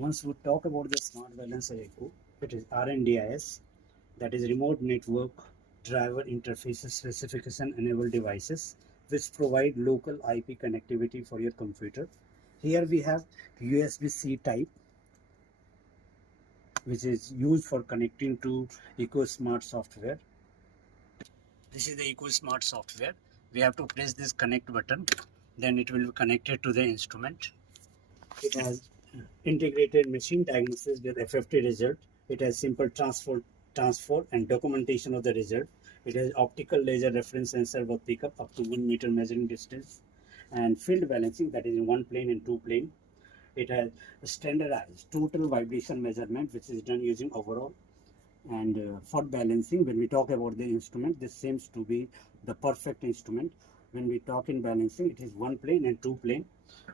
Once we talk about the smart balancer echo, it is RNDIS, that is remote network driver interfaces specification enabled devices which provide local IP connectivity for your computer. Here we have USB-C type, which is used for connecting to EcoSmart software. This is the EcoSmart software. We have to press this connect button, then it will be connected to the instrument. It has integrated machine diagnosis with FFT result. It has simple transfer and documentation of the result. It has optical laser reference sensor for pickup up to 1 meter measuring distance, and field balancing, that is in one plane and two plane. It has standardized total vibration measurement, which is done using overall. And for balancing, when we talk about the instrument, this seems to be the perfect instrument. When we talk in balancing, it is one plane and two plane.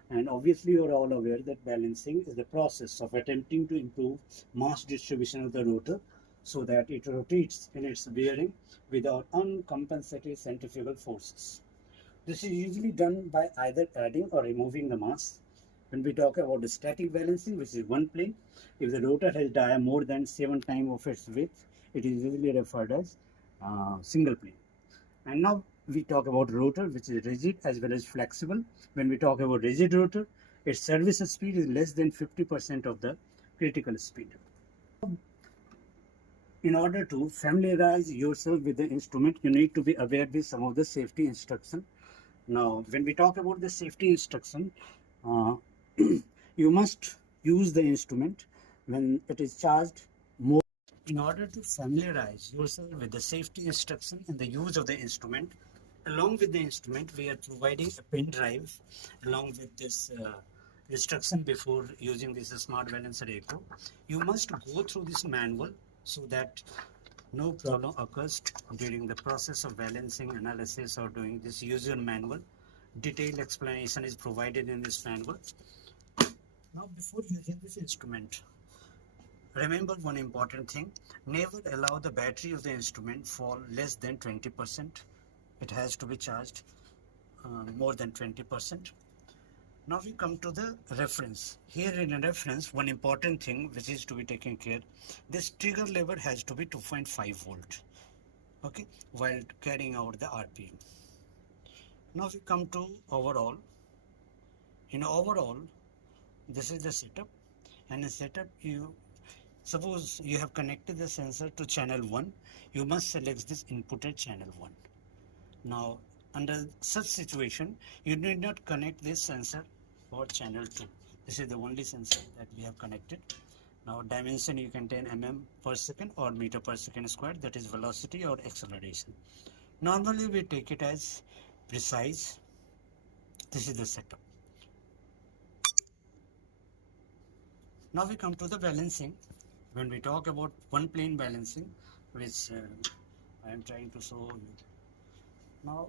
And obviously you are all aware that balancing is the process of attempting to improve mass distribution of the rotor so that it rotates in its bearing without uncompensated centrifugal forces. This is usually done by either adding or removing the mass. When we talk about the static balancing, which is one plane, if the rotor has dia more than 7 times of its width, it is usually referred as single plane. And now we talk about rotor, which is rigid as well as flexible. When we talk about rigid rotor, its service speed is less than 50% of the critical speed. In order to familiarize yourself with the instrument, you need to be aware with some of the safety instruction. Now, when we talk about the safety instruction, you must use the instrument when it is charged more. In order to familiarize yourself with the safety instruction and the use of the instrument, along with the instrument, we are providing a pen drive along with this instruction before using this smart balancer echo. You must go through this manual so that no problem occurs during the process of balancing analysis or doing this user manual. Detailed explanation is provided in this manual. Now, before using this instrument, remember one important thing: never allow the battery of the instrument fall less than 20%. It has to be charged more than 20%. Now we come to the reference. Here in a reference, one important thing which is to be taken care, this trigger lever has to be 2.5 volt, okay, while carrying out the RPM. Now we come to overall. In overall, this is the setup, and in setup, suppose you have connected the sensor to channel 1, you must select this inputted channel 1. Now, under such situation, you need not connect this sensor for channel 2. This is the only sensor that we have connected. Now, dimension you can take mm per second or meter per second squared, that is velocity or acceleration. Normally, we take it as precise. This is the setup. Now we come to the balancing. When we talk about one plane balancing, which I am trying to show you. Now,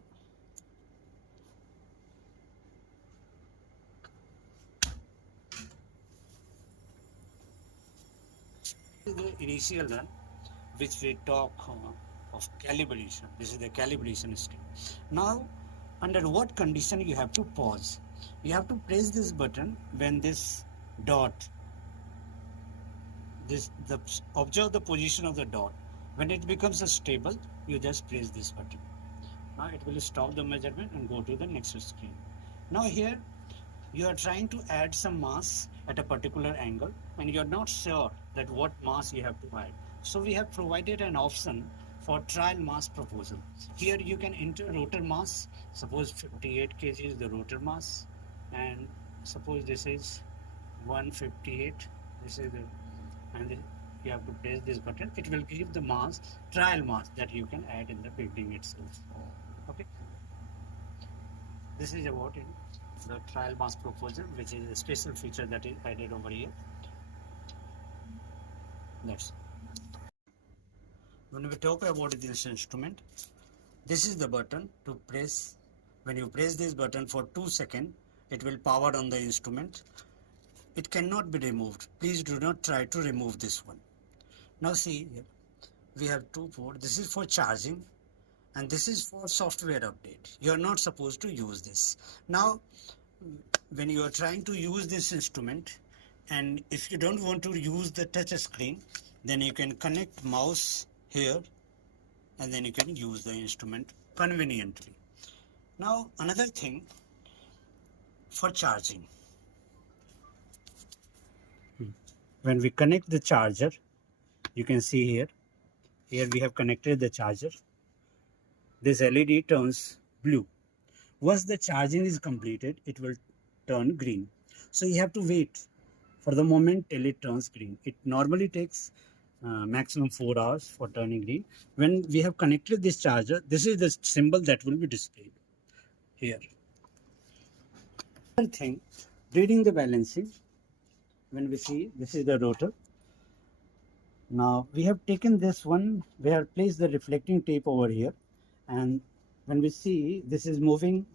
this is the initial run, which we talk of calibration. This is the calibration step. Now, under what condition you have to pause? You have to press this button when this dot, observe the position of the dot. When it becomes stable, you just press this button. Now it will stop the measurement and go to the next screen. Now here you are trying to add some mass at a particular angle and you are not sure that what mass you have to add. So we have provided an option for trial mass proposal. Here you can enter rotor mass. Suppose 58 kg is the rotor mass, and suppose this is 158. This is and you have to press this button. It will give the mass, trial mass, that you can add in the building itself. Okay, this is about it, the trial mass proposal, which is a special feature that is added over here. Next, when we talk about this instrument, this is the button to press. When you press this button for 2 seconds, it will power on the instrument. It cannot be removed. Please do not try to remove this one. Now see, we have 2 ports. This is for charging and this is for software update. You are not supposed to use this. Now, when you are trying to use this instrument, And if you don't want to use the touch screen, then you can connect mouse here and then you can use the instrument conveniently. Now another thing for charging. When we connect the charger, you can see here we have connected the charger. This LED turns blue. Once the charging is completed, it will turn green. So you have to wait for the moment till it turns green. It normally takes maximum 4 hours for turning green. When we have connected this charger, this is the symbol that will be displayed here. Another thing, reading the balancing, when we see this is the rotor. Now we have taken this one, we have placed the reflecting tape over here, and when we see this is moving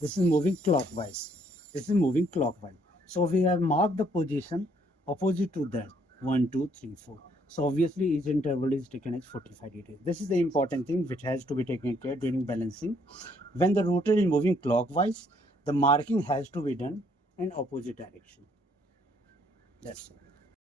clockwise. This is moving clockwise. So we have marked the position opposite to that 1, 2, 3, 4. So obviously each interval is taken as 45 degrees. This is the important thing which has to be taken care during balancing. When the rotor is moving clockwise, the marking has to be done in opposite direction. That's all.